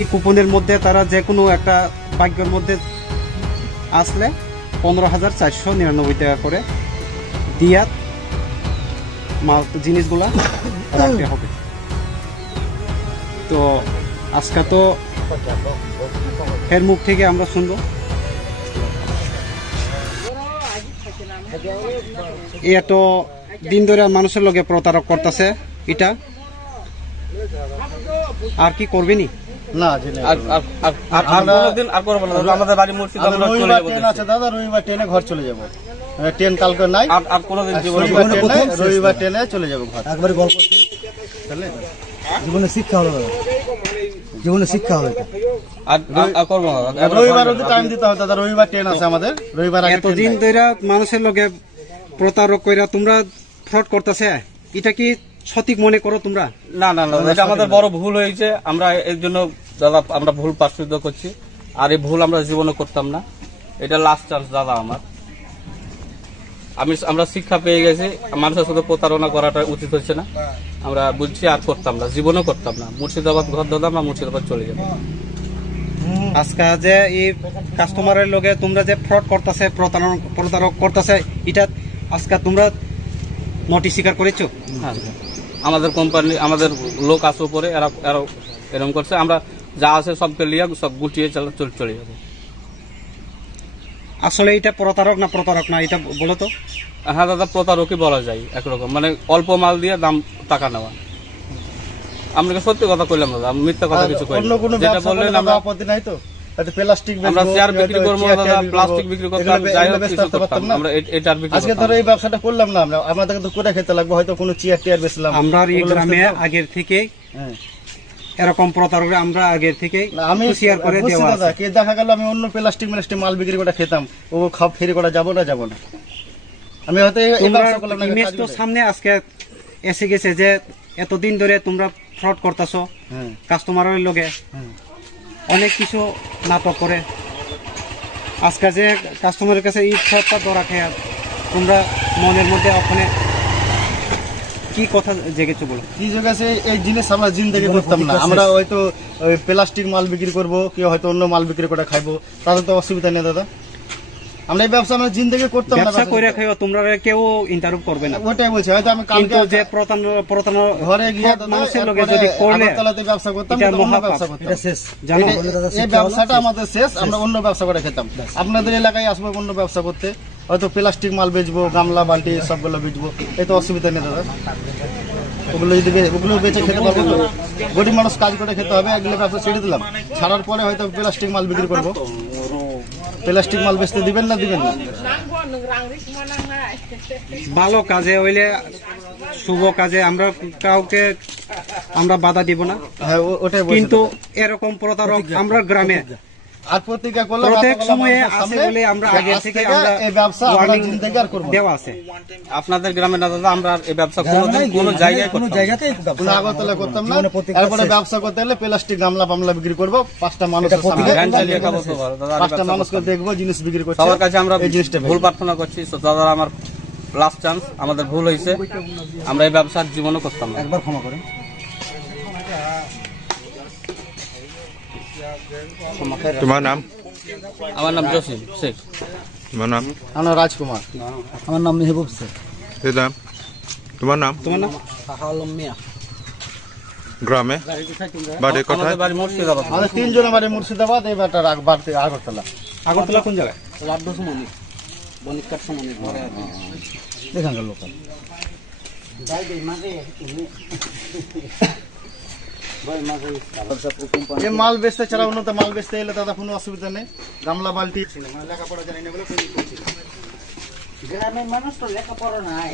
এই কুপনের মধ্যে তারা যে কোনো একটা ভাগ্যের মধ্যে আসলে 15,499 টাকা করে দিয়া মাল জিনিসগুলা রাখতে হবে। তো আজকে তো এর মুখ থেকে আমরা শুনবো এত দিন ধরে মানুষের লগে প্রতারক করতেছে, এটা আর কি করবেনি না আমাদের বাড়ি মুর্শিদাবাদ আছে দাদা, রবিবার ট্রেনে ঘর চলে যাবো। ট্রেন কালকে নাই, আর কোনোদিন রবিবার ট্রেনে চলে যাবো ঘর। একবারে গল্প জীবনে শিক্ষা হলো, জীবনে শিক্ষা হবে। রবিবার অবধি টাইম দিতে হবে দাদা, রবিবার ট্রেন আছে আমাদের, রবিবার এতদিন ধরে মানুষের লগে প্রতারক কইরা তোমরা ফ্রড করতেছে, এটা কি সঠিক মনে করো তোমরা? না না না, এটা আমাদের বড় ভুল হয়েছে। আমরা এর জন্য দাদা আমরা ভুল প্রায়শ্চিত্ত করছি, আর এই ভুল আমরা জীবনে করতাম না। এটা লাস্ট চান্স দাদা আমার। আমরা শিক্ষা পেয়ে গেছি, মানুষের সাথে প্রতারণা করাটা উচিত হচ্ছে না। আমরা বুঝছি আর করতাম না, জীবনেও করতাম না। মুর্শিদাবাদ ঘর দাদা, আমরা মুর্শিদাবাদ চলে যাবো। আজকে যে এই কাস্টমারের লগে তোমরা যে ফ্রড করতেছে, প্রতারক করতেছে, এটা আজকে তোমরা নোটিশ স্বীকার করেছো? হ্যাঁ, আমাদের কোম্পানি, আমাদের লোক আছে উপরে, এরা এরকম করছে। আমরা যা আছে সবকে লিয়ে সব গুটিয়ে চলে যাবো। আসলে এটা প্রতারক না প্রতারক না, এটা বলো তো। হ্যাঁ দাদা, প্রতারকই বলা যায় একরকম, মানে অল্প মাল দিয়ে দাম টাকা নেওয়া। আমরা সত্যি কথা কইলাম দাদা, আমি মিথ্যা কথা কিছু কই না। যেটা বললেন আমরা আপত্তি নাই তো, প্লাস্টিক আমরা চেয়ার বিক্রি করবো দাদা, প্লাস্টিক বিক্রি করতাম, যাই হোক কিছু করতাম না। আমরা এটার বিক্রি আজকে ধরো এই ব্যবসাটা করলাম না, আমরা আমাদের তো করে খেতে লাগবে, হয়তো কোনো চেয়ার টিয়ার বেচলাম। আমরা এই গ্রামে আগের থেকে এরকম প্রতারক আমরা আগের থেকে আমি শেয়ার করে দেওয়া দাদা। কে দেখা গেল আমি অন্য প্লাস্টিক মাল বিক্রি করে খেতাম, ও খাপ ফেরি করা যাবো না আমি হয়তো ইমেজ তো সামনে আজকে এসে গেছে যে এতদিন ধরে তোমরা ফ্রড করতেছো কাস্টমারের লগে, অনেক কিছু নাটক করে। আজকে যে কাস্টমারের কাছে এই ফ্রডটা ধরা খেয়ে তোমরা মনের মধ্যে ওখানে কি কথা জেগেছো বলো? কি জেগেছে? এই জিনিস আমরা জিন্দেগি করতাম না। আমরা হয়তো ওই প্লাস্টিক মাল বিক্রি করবো, কেউ হয়তো অন্য মাল বিক্রি করে খাইবো, তাদের তো অসুবিধা নেই দাদা। আমরা এই ব্যবসা আমরা জিন্দেগি করতাম না। ব্যবসা করে খাইও, তোমরা কেউ ইন্টারভিউ করবে না, ওটাই বলছি। হয়তো আমি কালকে যে প্রতারণা ঘরে গিয়ে মানুষের লগে যদি করলে ব্যবসা করতাম, এটা শেষ। জানো এই ব্যবসাটা আমাদের শেষ, আমরা অন্য ব্যবসা করে খেতাম। আপনাদের এলাকায় আসবো অন্য ব্যবসা করতে, হয়তো প্লাস্টিক মাল বেচবো, গামলা বালতি সবগুলো বেচবো, এই তো অসুবিধা নেই দাদা। ওগুলো বেচে খেতে পারবো তো? গরিব মানুষ কাজ করে খেতে হবে। এগুলো ব্যবসা ছেড়ে দিলাম, ছাড়ার পরে হয়তো প্লাস্টিক মাল বিক্রি করবো। প্লাস্টিক মাল বেচতে দিবেন না? দিবেন না। ভালো কাজে হইলে, শুভ কাজে আমরা কাউকে আমরা বাধা দিব না। হ্যাঁ, ওটাই। কিন্তু এরকম প্রতারক আমরা গ্রামে আর প্রতিজ্ঞা করলাম প্রত্যেক সময়ে আছে বলে আমরা আগে থেকে আমরা এই ব্যবসা আমরা জিন্দেগি আর করব দেওয়া আছে। আপনাদের গ্রামে না দাদা, আমরা এই ব্যবসা কোনো জায়গাতে আগরতলা করতাম না। তারপরে ব্যবসা করতে হলে প্লাস্টিক গামলা বামলা বিক্রি করবো, 5টা মানুষকে দেখবো, জিনিস বিক্রি করবো। সবার কাছে আমরা ভুল প্রার্থনা করছি দাদা, আমার লাস্ট চান্স, আমাদের ভুল হয়েছে। আমরা এই ব্যবসার জীবনও করতাম না, একবার ক্ষমা করেন। তোমার নাম? আমার নাম জসিম শেখ। তোমার নাম? আমার রাজকুমার। আমার নাম মেহবুব শেখ। তোমার নাম? গ্রামে বাড়ি কোথায়? বাড়ি মুর্শিদাবাদ। আমাদের 3 জন বাড়ি মুর্শিদাবাদ, এই বাড়িটা আগরতলা। আগরতলা কোন জায়গায়? এখানকার লোকাল। মাল বেচতে ছাড়া উন্নত মাল বেচতে এলে দাদা কোনো অসুবিধা নেই। গামলা বালতি লেখাপড়া জানি না বলে গ্রামের মানুষ তো লেখাপড়া নাই।